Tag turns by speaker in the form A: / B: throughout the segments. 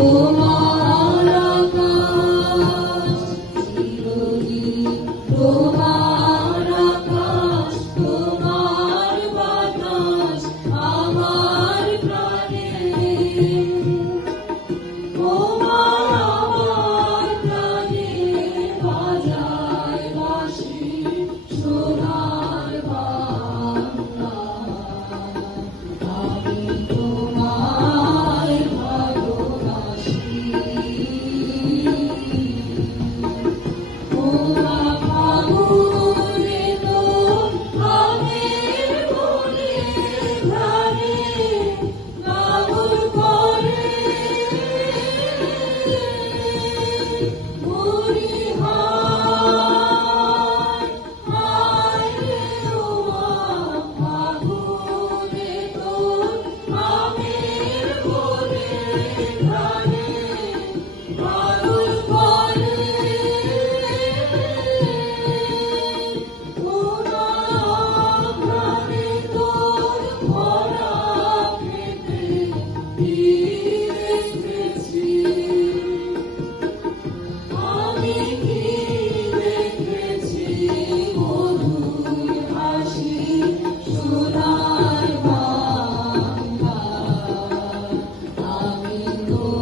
A: por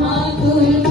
A: I'm